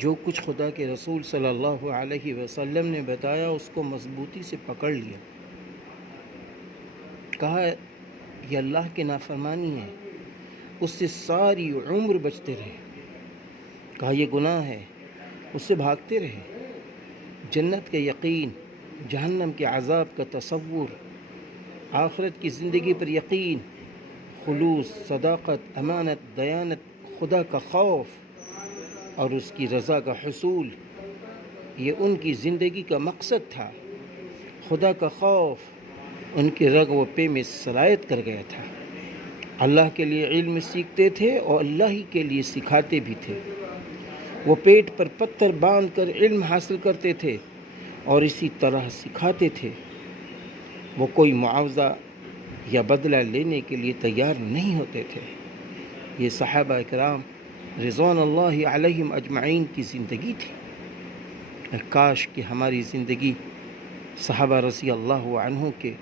جو کچھ خدا کے رسول صلی اللہ علیہ وسلم نے بتایا اس کو مضبوطی سے پکڑ لیا. کہا یہ اللہ کی نافرمانی ہے، اس سے ساری عمر بچتے رہے. کہا یہ گناہ ہے، اس سے بھاگتے رہے. جنت کا یقین، جہنم کے عذاب کا تصور، آخرت کی زندگی پر یقین، خلوص، صداقت، امانت، دیانت، خدا کا خوف اور اس کی رضا کا حصول، یہ ان کی زندگی کا مقصد تھا. خدا کا خوف ان کے رگ و پے میں سرایت کر گیا تھا. اللہ کے لیے علم سیکھتے تھے اور اللہ ہی کے لیے سکھاتے بھی تھے. وہ پیٹ پر پتھر باندھ کر علم حاصل کرتے تھے اور اسی طرح سکھاتے تھے. وہ کوئی معاوضہ یا بدلہ لینے کے لیے تیار نہیں ہوتے تھے. یہ صحابہ کرام رضوان اللہ علیہم اجمعین کی زندگی تھی. کاش کہ ہماری زندگی صحابہ رضی اللہ عنہ کے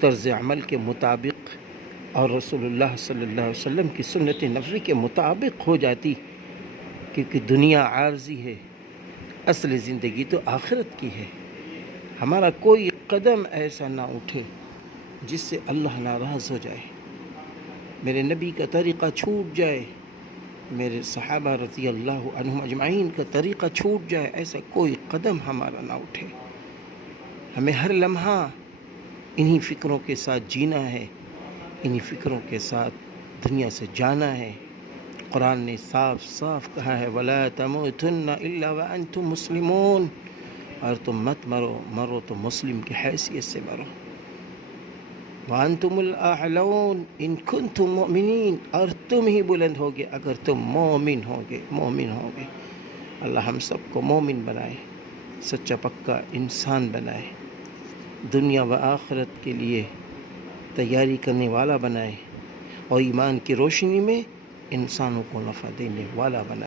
طرز عمل کے مطابق اور رسول اللہ صلی اللہ علیہ وسلم کی سنت نبوی کے مطابق ہو جاتی، کیونکہ دنیا عارضی ہے، اصل زندگی تو آخرت کی ہے. ہمارا کوئی قدم ایسا نہ اٹھے جس سے اللہ ناراض ہو جائے، میرے نبی کا طریقہ چھوٹ جائے، میرے صحابہ رضی اللہ عنہم اجمعین کا طریقہ چھوٹ جائے. ایسا کوئی قدم ہمارا نہ اٹھے. ہمیں ہر لمحہ انہی فکروں کے ساتھ جینا ہے، انہی فکروں کے ساتھ دنیا سے جانا ہے. قرآن نے صاف صاف کہا ہے وَلَا تَمُوتُنَّ إِلَّا وَأَنْتُمْ مُسْلِمُونَ، اور تم مت مرو تو مسلم کی حیثیت سے مرو. وَأَنْتُمُ الْأَعْلَوْنَ إِن كُنتُم مُؤْمِنِينَ، اور تم ہی بلند ہوگے اگر تم مومن ہوگے. اللہ ہم سب کو مومن بنائے، سچا پکا انسان بنائے، دنیا و آخرت کے لیے تیاری کرنے والا بنائے اور ایمان کی روشنی میں انسانوں کو نفع دینے والا بنائے.